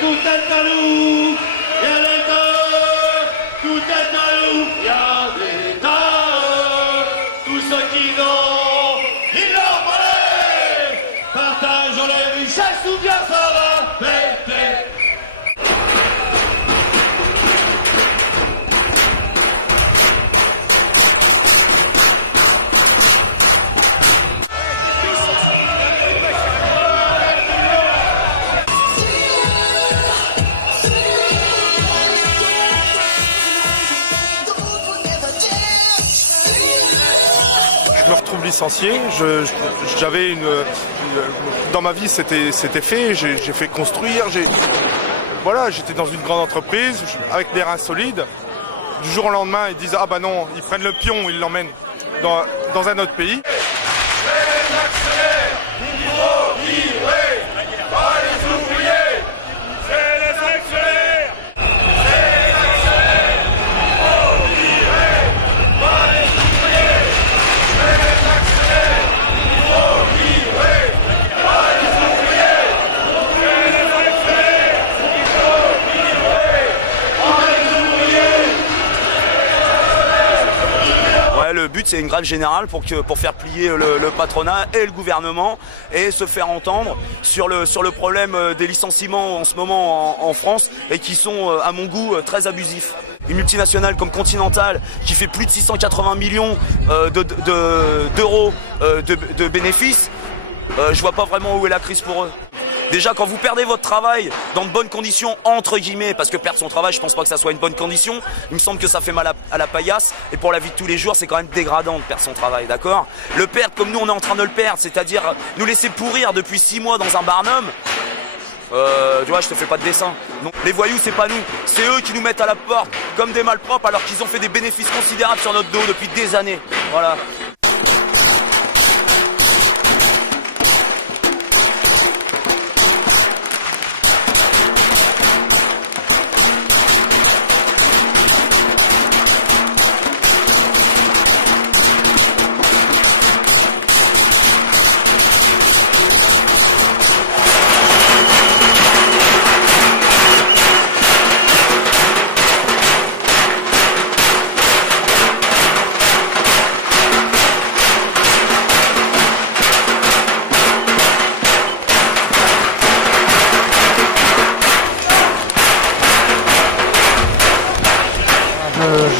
tout est à nous, il y a l'État, tout est à nous, il y a l'État, tous ceux qui n'ont, ils l'ont volé, partageons les richesses ou bien ça va péter. Je me retrouve licencié. J'avais dans ma vie, c'était fait. J'ai fait construire. Voilà, j'étais dans une grande entreprise avec des reins solides. Du jour au lendemain, ils disent ah bah non, ils prennent le pion, ils l'emmènent dans un autre pays. Le but, c'est une grève générale pour faire plier le patronat et le gouvernement et se faire entendre sur le problème des licenciements en ce moment en France et qui sont, à mon goût, très abusifs. Une multinationale comme Continental qui fait plus de 680 millions d'euros de bénéfices, je vois pas vraiment où est la crise pour eux. Déjà, quand vous perdez votre travail dans de bonnes conditions, entre guillemets, parce que perdre son travail, je pense pas que ça soit une bonne condition, il me semble que ça fait mal à la paillasse, et pour la vie de tous les jours, c'est quand même dégradant de perdre son travail, d'accord? Le perdre comme nous, on est en train de le perdre, c'est-à-dire nous laisser pourrir depuis 6 mois dans un Barnum, tu vois, je te fais pas de dessin. Non, les voyous, c'est pas nous, c'est eux qui nous mettent à la porte comme des malpropres alors qu'ils ont fait des bénéfices considérables sur notre dos depuis des années, voilà.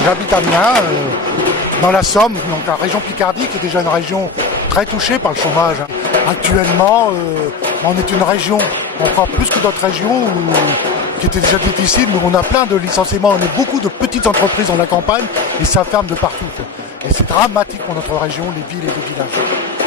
J'habite à Amiens, dans la Somme, donc la région Picardie, qui est déjà une région très touchée par le chômage. Actuellement, on est une région, encore plus que d'autres régions qui étaient déjà difficiles, mais on a plein de licenciements, on a beaucoup de petites entreprises dans la campagne et ça ferme de partout. Et c'est dramatique pour notre région, les villes et les villages.